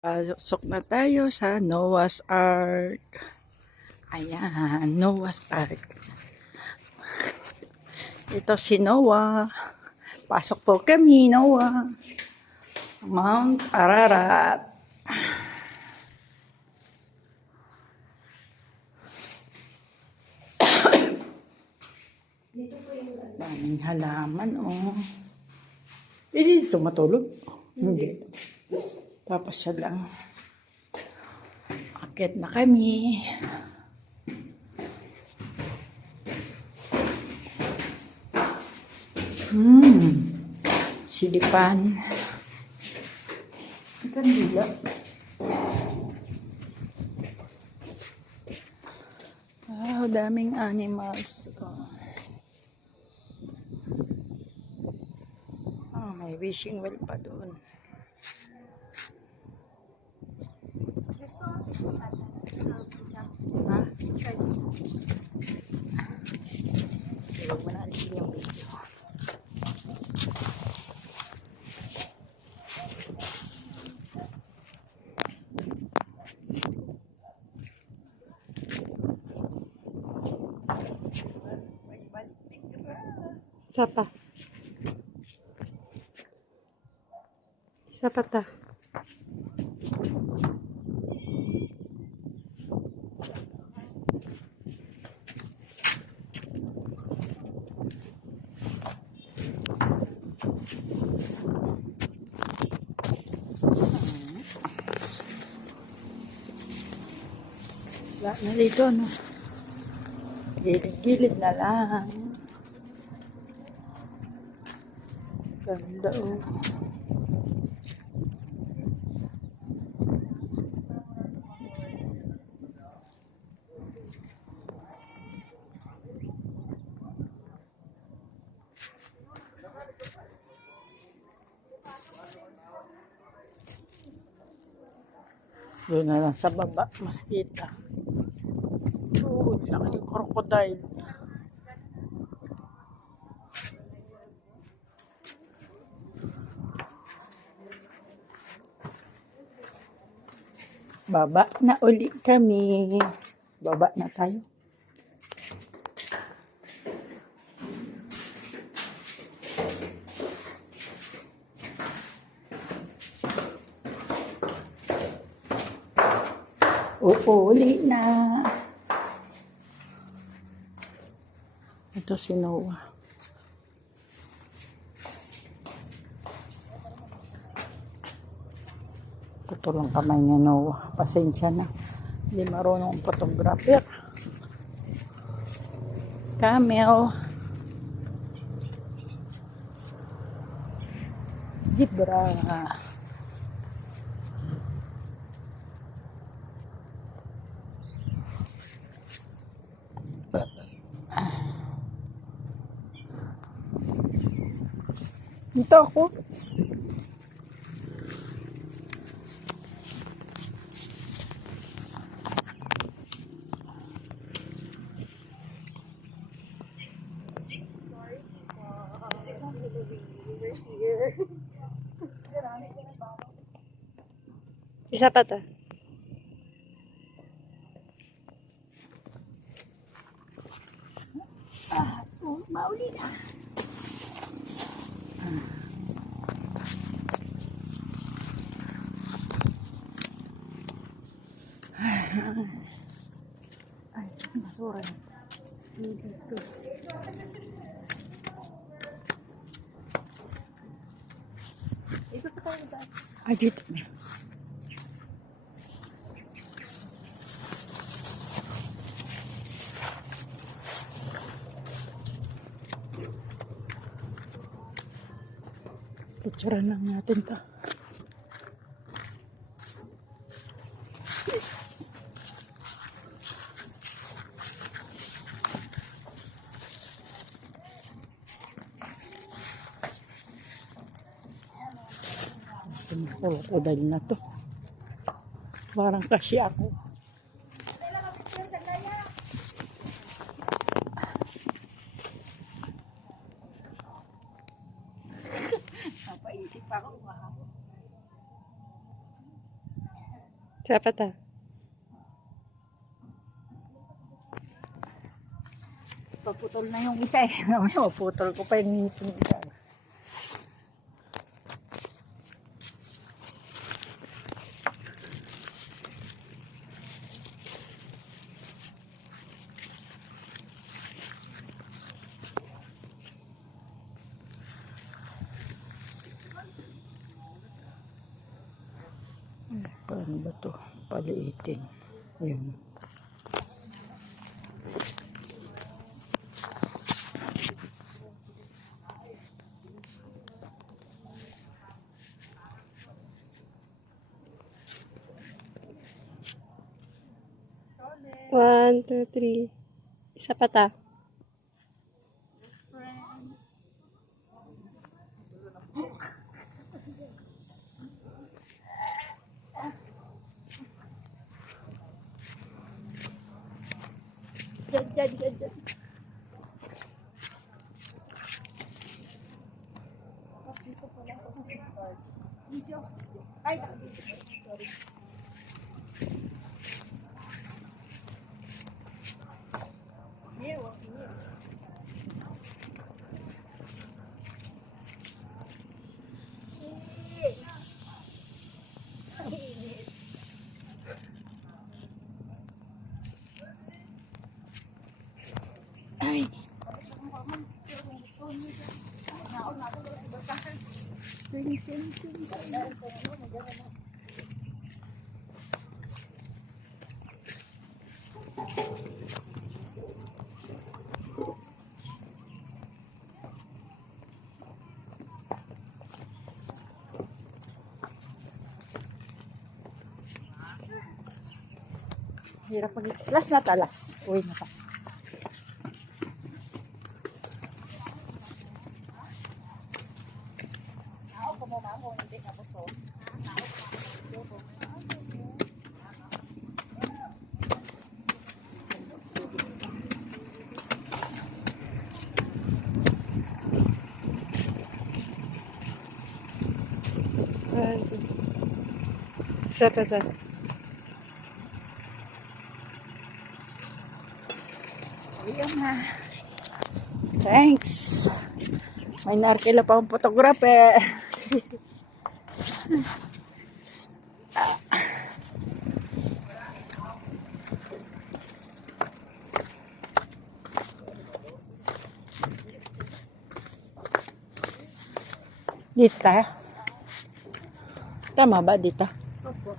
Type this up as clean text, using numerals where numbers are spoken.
Pasok na tayo sa Noah's Ark. Ayan, Noah's Ark. Ito si Noah. Pasok po kami, Noah. Mount Ararat. Daming halaman, oh. Hindi dito matulog? Hindi. Papasya lang. Akit na kami. Silipan. Ang kandila. Wow, daming animals. Oh, may wishing well pa doon. Ha? Huwag mo na alisin yung video. Sapa. Sapa ta. Wala na dito, no? Gilid-gilid na lang. Ganda, oh. Doon na lang sa baba, mas kita. Oo, laki yung crocodile. Baba na uli kami. Baba na tayo. Oo, uli na. Ito si Noah. Ito lang kamay niya, Noah. Pasensya na. Hindi marunong photographer. Camel. Zebra. Dito ako. Isa pa to. Mauli na. Ay, basura. Dito. Ito pa tayo ba? Ay, dito na. Picturean lang natin to. Oh, dahil na to. Parang kasi ako. Napaisip ako. Siapa ta? Paputol na yung isa eh. Mamaya maputol ko pa yung ngipin isa. Paano ba to? Paliitin. Yun. One, two, three. Isa pa ta. Diyan. Ay, sorry. Ay. Hirap pag last na talas. Uwi na pa. One, two. Isa pa ta. Ayan na. Thanks. May narkila pa akong photographer. Dito tayo. Tama ba dito? Opo.